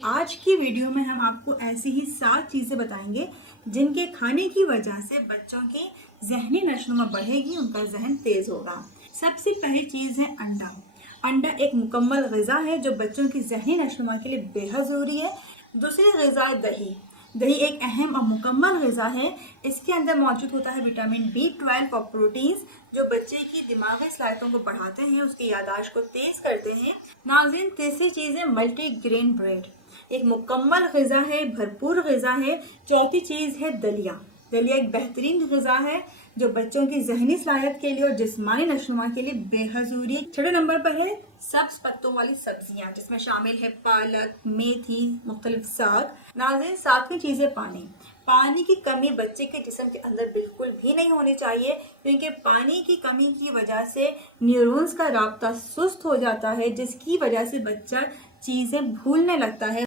आज की वीडियो में हम आपको ऐसी ही 7 चीज़ें बताएंगे जिनके खाने की वजह से बच्चों की जहनी नशोनुमा बढ़ेगी, उनका जहन तेज होगा। सबसे पहली चीज़ है अंडा। अंडा एक मुकम्मल ग़िज़ा है जो बच्चों की जहनी नशोनुमा के लिए बेहद ज़रूरी है। दूसरी ग़िज़ा है दही। दही एक अहम और मुकम्मल ग़िज़ा है। इसके अंदर मौजूद होता है विटामिन B12 और प्रोटीन्स जो बच्चे की दिमागी सलाहियतों को बढ़ाते हैं, उसकी याददाश्त को तेज़ करते हैं। नाज़रीन, तीसरी चीज़ है मल्टीग्रेन ब्रेड। एक मुकम्मल ग़िज़ा है, भरपूर ग़िज़ा है। चौथी चीज़ है दलिया। दलिया एक बेहतरीन ग़िज़ा है जो बच्चों की ज़हनी सलाहियत के लिए और जिस्मानी नशोनुमा के लिए बेहद ज़रूरी है। छठे नंबर पर है सब्ज़ पत्तों वाली सब्जियां, जिसमें शामिल है पालक, मेथी, मुख्तलिफ साग। नाज़रीन, सातवीं चीज़ है पानी। पानी की कमी बच्चे के जिस्म के अंदर बिल्कुल भी नहीं होनी चाहिए, क्योंकि पानी की कमी की वजह से न्यूरॉन्स का राब्ता सुस्त हो जाता है, जिसकी वजह से बच्चा चीज़ें भूलने लगता है।